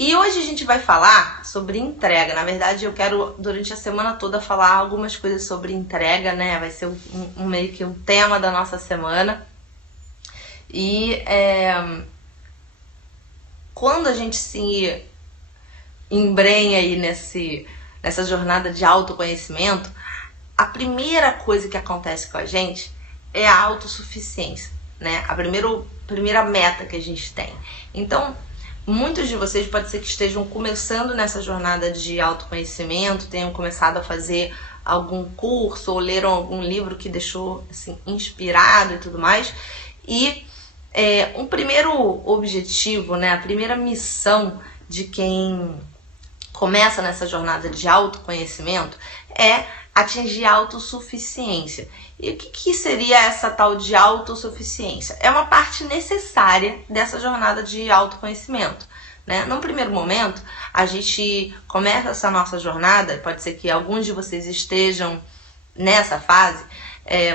E hoje a gente vai falar sobre entrega. Na verdade, eu quero, durante a semana toda, falar algumas coisas sobre entrega, né? Vai ser meio que um tema da nossa semana. E quando a gente se embrenha aí nessa jornada de autoconhecimento, a primeira coisa que acontece com a gente é a autossuficiência, né? A primeira meta que a gente tem. Então, muitos de vocês pode ser que estejam começando nessa jornada de autoconhecimento, tenham começado a fazer algum curso ou leram algum livro que deixou assim, inspirado e tudo mais. E um primeiro objetivo, né, a primeira missão de quem começa nessa jornada de autoconhecimento é atingir a autossuficiência. E o que seria essa tal de autossuficiência? É uma parte necessária dessa jornada de autoconhecimento, né? Num primeiro momento, a gente começa essa nossa jornada, pode ser que alguns de vocês estejam nessa fase,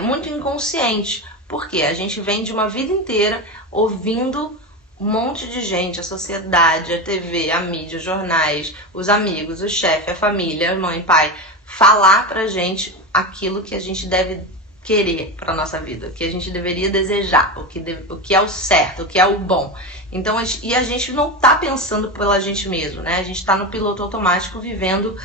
muito inconsciente, porque a gente vem de uma vida inteira ouvindo um monte de gente, a sociedade, a TV, a mídia, os jornais, os amigos, o chefe, a família, a mãe, pai, falar pra gente aquilo que a gente deve querer pra nossa vida, o que a gente deveria desejar, o que é o certo, o que é o bom. Então, a gente não tá pensando pela gente mesmo, né? A gente tá no piloto automático, vivendo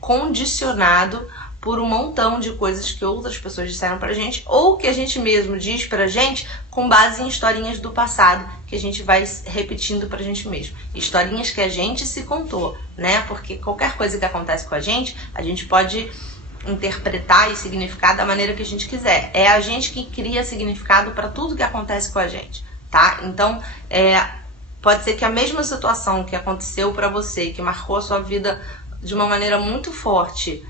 condicionado por um montão de coisas que outras pessoas disseram pra gente, ou que a gente mesmo diz pra gente com base em historinhas do passado, que a gente vai repetindo pra gente mesmo. Historinhas que a gente se contou, né? Porque qualquer coisa que acontece com a gente pode interpretar e significar da maneira que a gente quiser. É a gente que cria significado pra tudo que acontece com a gente, tá? Então, pode ser que a mesma situação que aconteceu pra você, que marcou a sua vida de uma maneira muito forte,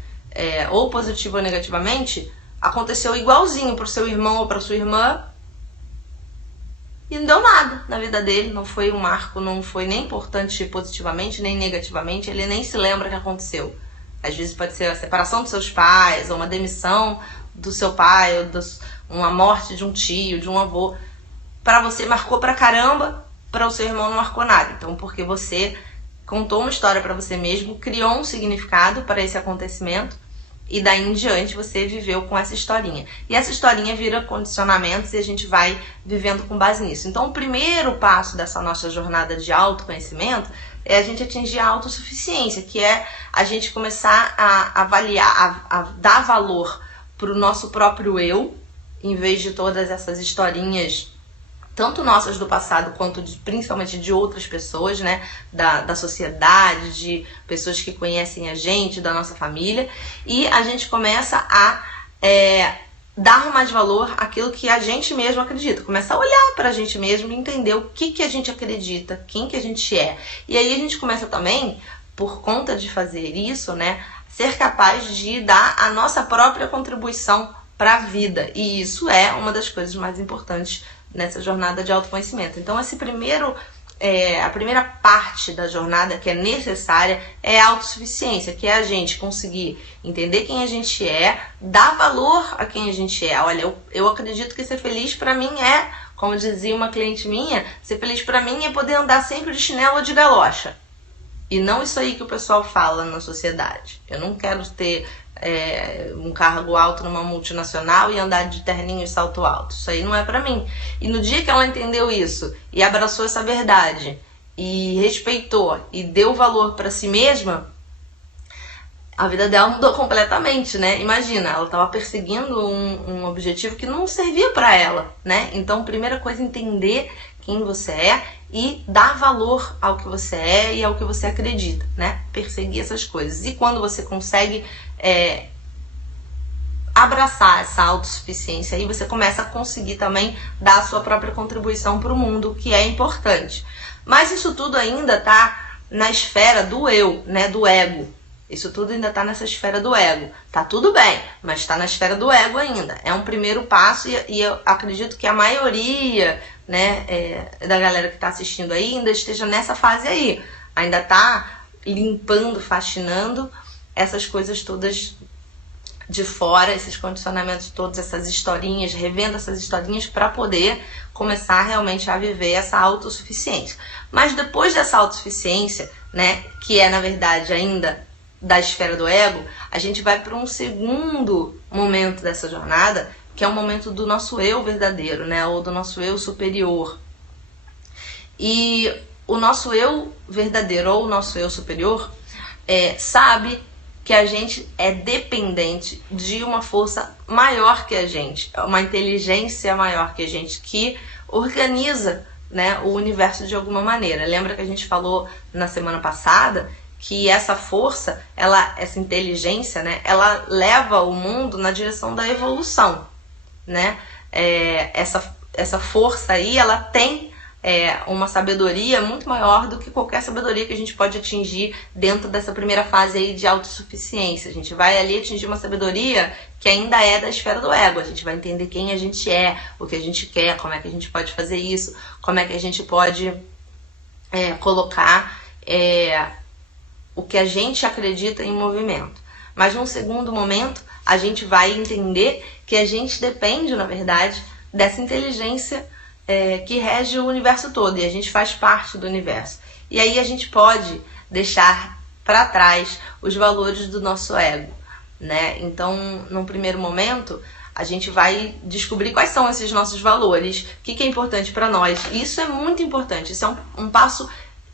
ou positivo ou negativamente, aconteceu igualzinho pro seu irmão ou pra sua irmã e não deu nada na vida dele, não foi um marco, não foi nem importante positivamente, nem negativamente, ele nem se lembra que aconteceu. Às vezes pode ser a separação dos seus pais, ou uma demissão do seu pai, ou uma morte de um tio, de um avô. Pra você marcou pra caramba, pra o seu irmão não marcou nada. Então, porque você contou uma história pra você mesmo, criou um significado para esse acontecimento, e daí em diante você viveu com essa historinha. E essa historinha vira condicionamentos e a gente vai vivendo com base nisso. Então o primeiro passo dessa nossa jornada de autoconhecimento é a gente atingir a autossuficiência, que é a gente começar a avaliar, a dar valor pro nosso próprio eu, em vez de todas essas historinhas, tanto nossas do passado, quanto principalmente de outras pessoas, né, da sociedade, de pessoas que conhecem a gente, da nossa família, e a gente começa a dar mais valor àquilo que a gente mesmo acredita, começa a olhar para a gente mesmo e entender o que a gente acredita, quem que a gente é. E aí a gente começa também, por conta de fazer isso, né, ser capaz de dar a nossa própria contribuição para a vida, e isso é uma das coisas mais importantes nessa jornada de autoconhecimento. Então a primeira parte da jornada que é necessária é a autossuficiência, que é a gente conseguir entender quem a gente é, dar valor a quem a gente é. Olha, eu acredito que ser feliz pra mim como dizia uma cliente minha, ser feliz pra mim é poder andar sempre de chinelo ou de galocha. E não isso aí que o pessoal fala na sociedade. Eu não quero ter um cargo alto numa multinacional e andar de terninho e salto alto. Isso aí não é pra mim. E no dia que ela entendeu isso e abraçou essa verdade e respeitou e deu valor pra si mesma, a vida dela mudou completamente, né? Imagina, ela estava perseguindo um objetivo que não servia pra ela, né? Então, primeira coisa, entender quem você é e dar valor ao que você é e ao que você acredita, né? Perseguir essas coisas. E quando você consegue abraçar essa autossuficiência, aí você começa a conseguir também dar a sua própria contribuição para o mundo, que é importante. Mas isso tudo ainda tá na esfera do eu, né? Do ego. Isso tudo ainda tá nessa esfera do ego. Tá tudo bem, mas tá na esfera do ego ainda. É um primeiro passo e eu acredito que a maioria, né, da galera que tá assistindo aí ainda esteja nessa fase aí. Ainda tá limpando, faxinando essas coisas todas de fora, esses condicionamentos todos, essas historinhas, revendo essas historinhas para poder começar realmente a viver essa autossuficiência. Mas depois dessa autossuficiência, né, que é na verdade ainda da esfera do ego, a gente vai para um segundo momento dessa jornada, que é o momento do nosso eu verdadeiro, né, ou do nosso eu superior. E o nosso eu verdadeiro ou o nosso eu superior sabe que a gente é dependente de uma força maior que a gente, uma inteligência maior que a gente, que organiza, né, o universo de alguma maneira. Lembra que a gente falou na semana passada que essa força, essa inteligência, né, ela leva o mundo na direção da evolução, né? Essa força aí, ela tem uma sabedoria muito maior do que qualquer sabedoria que a gente pode atingir dentro dessa primeira fase aí de autossuficiência. A gente vai ali atingir uma sabedoria que ainda é da esfera do ego. A gente vai entender quem a gente é, o que a gente quer, como é que a gente pode fazer isso, como é que a gente pode colocar o que a gente acredita em movimento. Mas num segundo momento, a gente vai entender que a gente depende, na verdade, dessa inteligência que rege o universo todo, e a gente faz parte do universo. E aí a gente pode deixar para trás os valores do nosso ego, né? Então, num primeiro momento, a gente vai descobrir quais são esses nossos valores, o que é importante para nós. E isso é muito importante, isso é um passo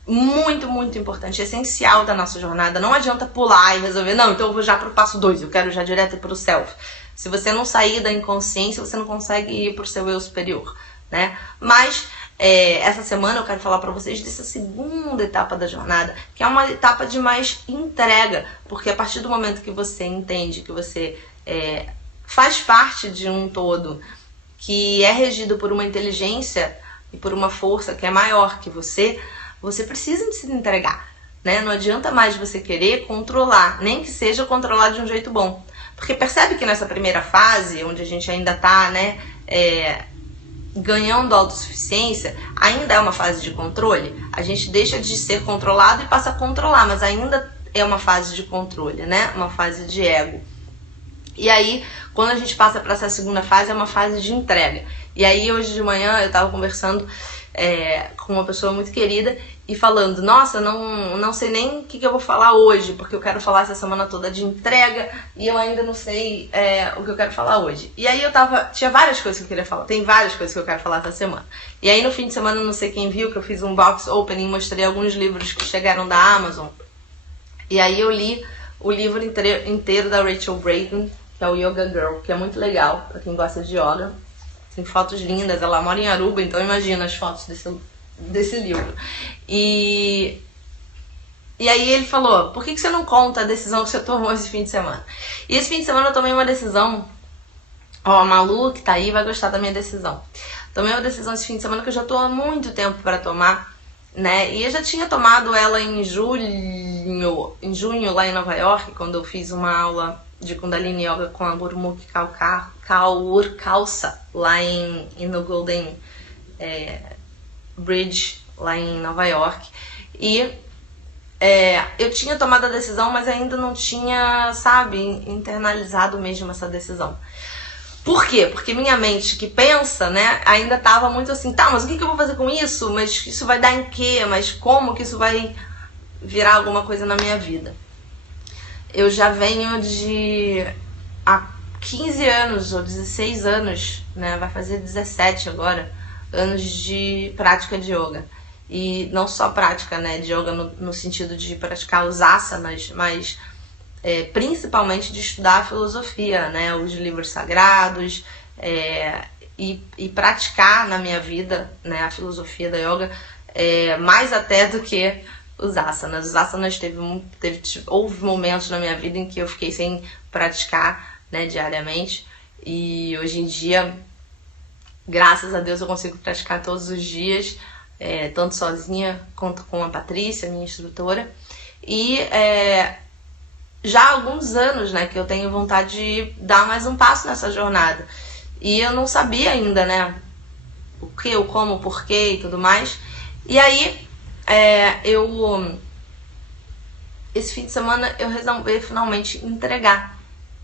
muito, muito importante, essencial da nossa jornada. Não adianta pular e resolver, não, então eu vou já para o passo 2, eu quero já direto para o self. Se você não sair da inconsciência, você não consegue ir para o seu eu superior, né? Mas essa semana eu quero falar para vocês dessa segunda etapa da jornada, que é uma etapa de mais entrega, porque a partir do momento que você entende que você faz parte de um todo que é regido por uma inteligência e por uma força que é maior que você precisa se entregar, né? Não adianta mais você querer controlar, nem que seja controlar de um jeito bom, porque percebe que nessa primeira fase, onde a gente ainda tá, né, ganhando autossuficiência, ainda é uma fase de controle. A gente deixa de ser controlado e passa a controlar, mas ainda é uma fase de controle, né? Uma fase de ego. E aí, quando a gente passa para essa segunda fase, é uma fase de entrega. E aí, hoje de manhã, eu estava conversando com uma pessoa muito querida e falando, nossa, não sei nem o que eu vou falar hoje, porque eu quero falar essa semana toda de entrega e eu ainda não sei o que eu quero falar hoje. E aí tinha várias coisas que eu queria falar, tem várias coisas que eu quero falar essa semana. E aí no fim de semana, não sei quem viu, que eu fiz um box opening, mostrei alguns livros que chegaram da Amazon. E aí eu li o livro inteiro da Rachel Brayton, que é o Yoga Girl, que é muito legal pra quem gosta de yoga. Tem fotos lindas, ela mora em Aruba, então imagina as fotos desse livro. E aí ele falou, por que você não conta a decisão que você tomou esse fim de semana? E esse fim de semana eu tomei uma decisão, a Malu que tá aí vai gostar da minha decisão. Tomei uma decisão esse fim de semana que eu já tô há muito tempo para tomar, né? E eu já tinha tomado ela em junho lá em Nova York, quando eu fiz uma aula de Kundalini Yoga com a Gurmukh Kaur Khalsa lá no Golden Bridge lá em Nova York. E eu tinha tomado a decisão, mas ainda não tinha, sabe, internalizado mesmo essa decisão. Por quê? Porque minha mente que pensa, né, ainda tava muito assim, tá, mas o que eu vou fazer com isso? Mas isso vai dar em quê? Mas como que isso vai virar alguma coisa na minha vida? Eu já venho há 15 anos ou 16 anos, né, vai fazer 17 agora, anos de prática de yoga. E não só prática, né, de yoga no sentido de praticar os asanas, mas principalmente de estudar a filosofia, né, os livros sagrados, e praticar na minha vida, né, a filosofia da yoga, mais até do que os asanas. Os asanas houve momentos na minha vida em que eu fiquei sem praticar, né, diariamente, e hoje em dia, graças a Deus, eu consigo praticar todos os dias, tanto sozinha quanto com a Patrícia, minha instrutora. E já há alguns anos, né, que eu tenho vontade de dar mais um passo nessa jornada. E eu não sabia ainda, né, o que, o como, o porquê e tudo mais. E aí, esse fim de semana eu resolvi finalmente entregar.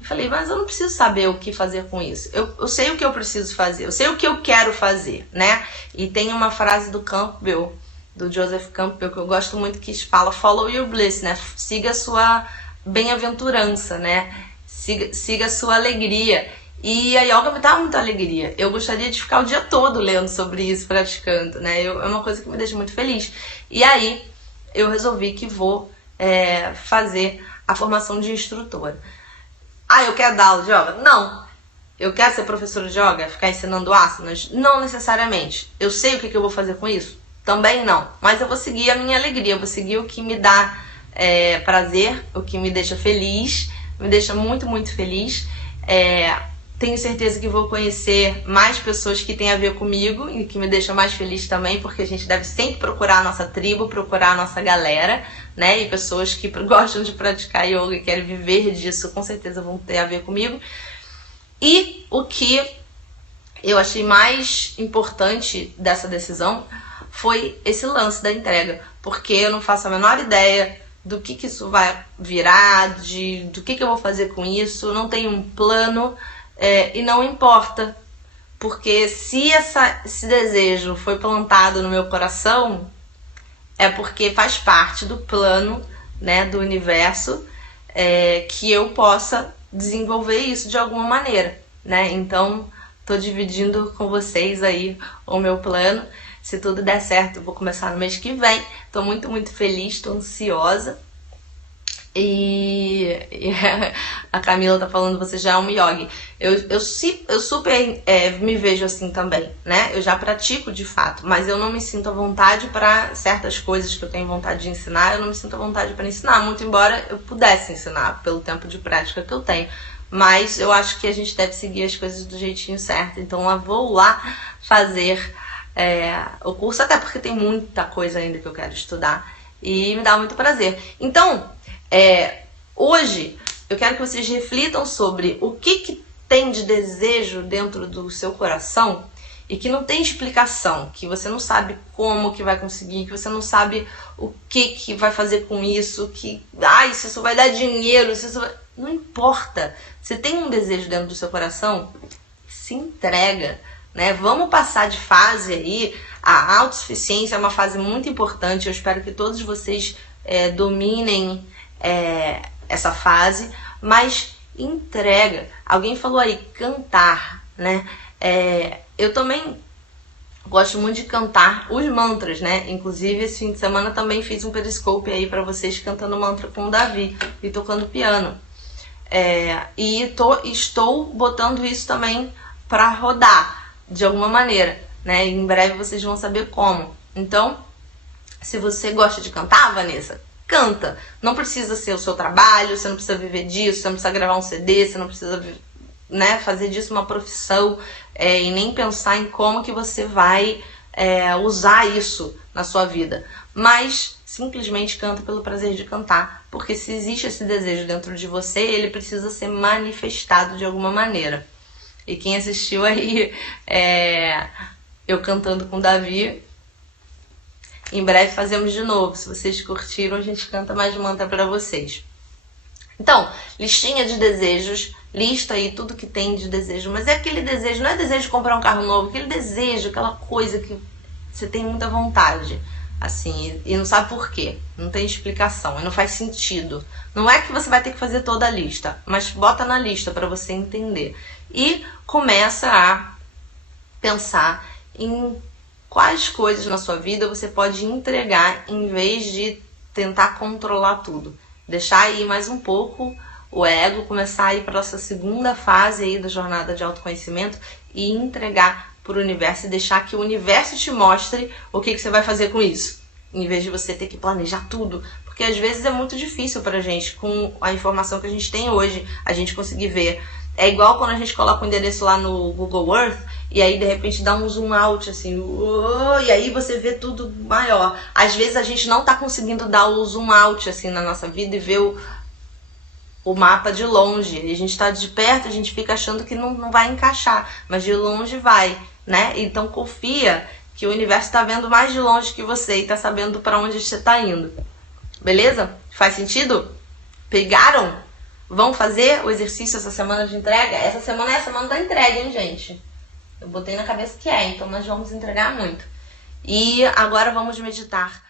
Falei, mas eu não preciso saber o que fazer com isso. Eu sei o que eu preciso fazer, eu sei o que eu quero fazer, né? E tem uma frase do Campbell, do Joseph Campbell, que eu gosto muito, que fala follow your bliss, né? Siga a sua bem-aventurança, né? Siga a sua alegria. E a yoga me dá muita alegria. Eu gostaria de ficar o dia todo lendo sobre isso, praticando, né? É uma coisa que me deixa muito feliz. E aí eu resolvi que vou fazer a formação de instrutora. Ah, eu quero dar aula de yoga? Não. Eu quero ser professora de yoga? Ficar ensinando asanas? Não necessariamente. Eu sei o que eu vou fazer com isso? Também não. Mas eu vou seguir a minha alegria, eu vou seguir o que me dá prazer, o que me deixa feliz, me deixa muito, muito feliz. Tenho certeza que vou conhecer mais pessoas que têm a ver comigo e que me deixa mais feliz também, porque a gente deve sempre procurar a nossa tribo, procurar a nossa galera, né? E pessoas que gostam de praticar yoga e querem viver disso, com certeza vão ter a ver comigo. E o que eu achei mais importante dessa decisão foi esse lance da entrega, porque eu não faço a menor ideia do que isso vai virar, do que eu vou fazer com isso, não tenho um plano. E não importa, porque se esse desejo foi plantado no meu coração, é porque faz parte do plano, né, do universo, que eu possa desenvolver isso de alguma maneira, né? Então, tô dividindo com vocês aí o meu plano. Se tudo der certo, eu vou começar no mês que vem. Tô muito, muito feliz, tô ansiosa. E a Camila tá falando, você já é um yogi. Eu super me vejo assim também, né? Eu já pratico de fato, mas eu não me sinto à vontade para certas coisas que eu tenho vontade de ensinar. Eu não me sinto à vontade para ensinar, muito embora eu pudesse ensinar pelo tempo de prática que eu tenho. Mas eu acho que a gente deve seguir as coisas do jeitinho certo. Então eu vou lá fazer o curso, até porque tem muita coisa ainda que eu quero estudar e me dá muito prazer. Então, hoje eu quero que vocês reflitam sobre o que tem de desejo dentro do seu coração e que não tem explicação, que você não sabe como que vai conseguir, que você não sabe o que vai fazer com isso, se isso vai dar dinheiro, se isso vai... Não importa. Você tem um desejo dentro do seu coração, se entrega, né? Vamos passar de fase aí. A autossuficiência é uma fase muito importante. Eu espero que todos vocês dominem essa fase, mas entrega. Alguém falou aí, cantar, né? Eu também gosto muito de cantar os mantras, né? Inclusive, esse fim de semana também fiz um periscope aí pra vocês cantando mantra com o Davi e tocando piano. E estou botando isso também pra rodar de alguma maneira, né? Em breve vocês vão saber como. Então, se você gosta de cantar, Vanessa, canta. Não precisa ser o seu trabalho, você não precisa viver disso, você não precisa gravar um CD, você não precisa, né, fazer disso uma profissão, e nem pensar em como que você vai usar isso na sua vida. Mas simplesmente canta pelo prazer de cantar, porque se existe esse desejo dentro de você, ele precisa ser manifestado de alguma maneira. E quem assistiu aí eu cantando com o Davi, em breve fazemos de novo. Se vocês curtiram, a gente canta mais mantra pra vocês. Então, listinha de desejos, lista aí tudo que tem de desejo, mas é aquele desejo, não é desejo de comprar um carro novo, aquele desejo, aquela coisa que você tem muita vontade, assim, e não sabe por quê, não tem explicação, e não faz sentido. Não é que você vai ter que fazer toda a lista, mas bota na lista pra você entender. E começa a pensar em quais coisas na sua vida você pode entregar em vez de tentar controlar tudo. Deixar aí mais um pouco o ego, começar a ir para essa segunda fase aí da jornada de autoconhecimento e entregar para o universo e deixar que o universo te mostre o que você vai fazer com isso. Em vez de você ter que planejar tudo. Porque às vezes é muito difícil pra gente, com a informação que a gente tem hoje, a gente conseguir ver. É igual quando a gente coloca o endereço lá no Google Earth e aí de repente dá um zoom out assim, e aí você vê tudo maior. Às vezes a gente não tá conseguindo dar o zoom out assim na nossa vida e ver o mapa de longe. E a gente tá de perto, a gente fica achando que não vai encaixar, mas de longe vai, né? Então confia que o universo tá vendo mais de longe que você e tá sabendo pra onde você tá indo. Beleza? Faz sentido? Pegaram? Vão fazer o exercício essa semana de entrega? Essa semana é a semana da entrega, hein, gente? Eu botei na cabeça que então nós vamos entregar muito. E agora vamos meditar